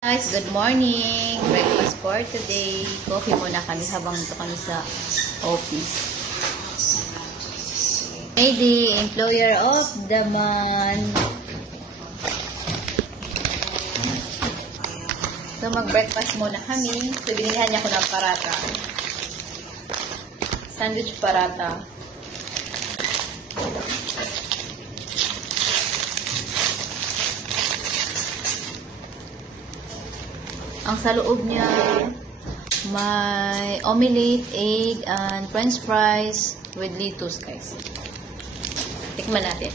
Guys, good morning! Breakfast for today. Coffee muna kami habang ito kami sa office. Mayday, employer of the month. So, mag-breakfast muna kami. So, binilihan niya ako ng parata. Sandwich parata. Ang sa loob niya, may omelette, egg, and french fries with lettuce, guys. Tikman natin.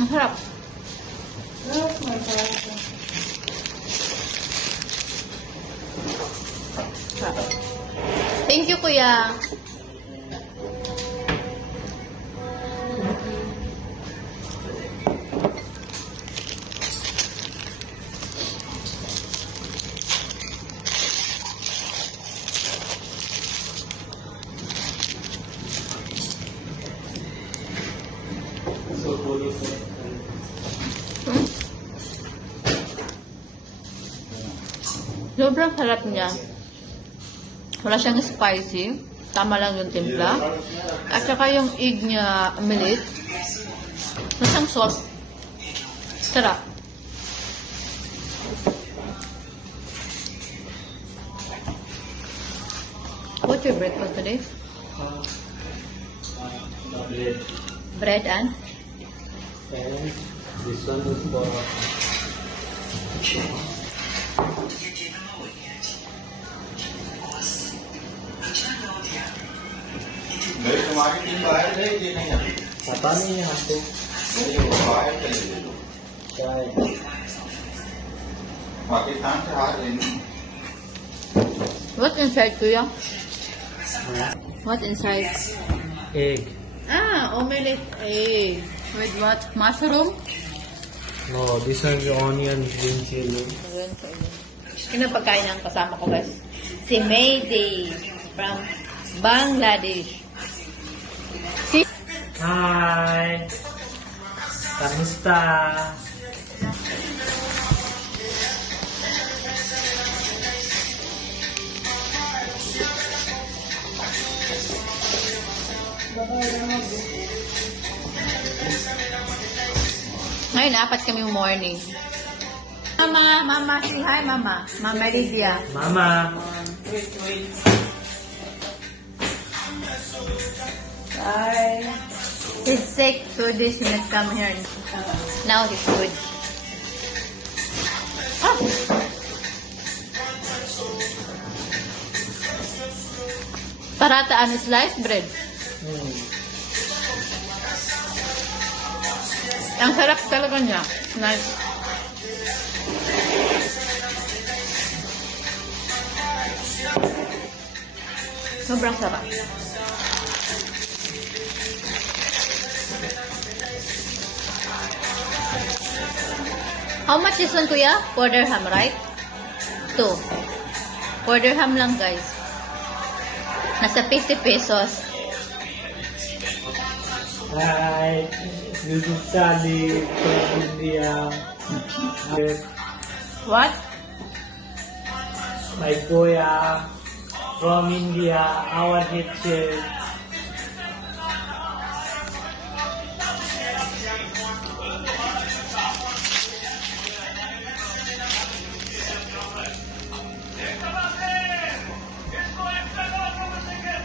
Masarap. Thank you, Kuya. Sobrang sarap niya. Wala siyang spicy. Tama lang yung timpla. At saka yung egg niya, omelette. Masang salt. Sarap. What's your breakfast today? Bread. Bread and? And this one is for मेरे तुम्हारे टीम बाहर गए ये नहीं अभी पता नहीं है हमको बाहर चले गए लोग क्या है पाकिस्तान से हार लेनी What's inside, Kuya? What inside? egg. Omelette egg. With what? Mushroom? No, this one is onion, green chili. Yun ang pagkain ng kasama ko, guys. Si Mayday from Bangladesh. Hi. Kamusta? Ngayon, apat kami morning. Mama, say hi, Mama. Mama Lydia. Mama. Hi. He's sick, so this he not come here. Now he's good. Ah. Parata and sliced bread. Ang sarap talaga niya. Nice. Sobrang sarap. How much is one, Kuya? 4 dirham, right? 2. 4 dirham lang, guys. Nasa 50 pesos. Hi. This is Sally from India. What? My Goya from India. Our head chef.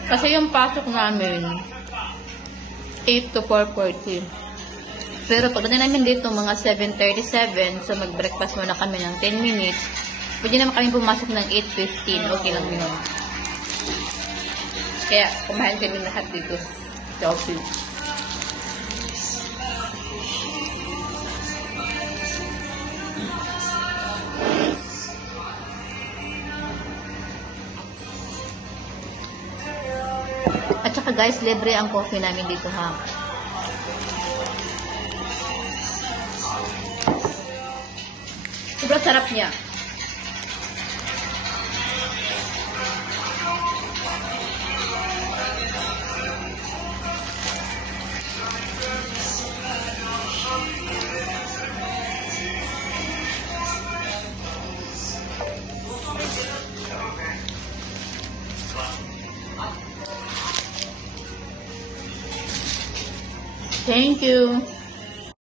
Kasi yung pasok namin, 8 to 4:40. Pero pagdating namin dito, mga 7:37, so mag-breakfast muna kami ng 10 minutes. Pwede naman kami pumasok ng 8:15. Okay lang yun. Kaya, kumain kami lahat dito sa office. At saka guys, libre ang coffee namin dito, ha. Sobrang sarap niya. Thank you.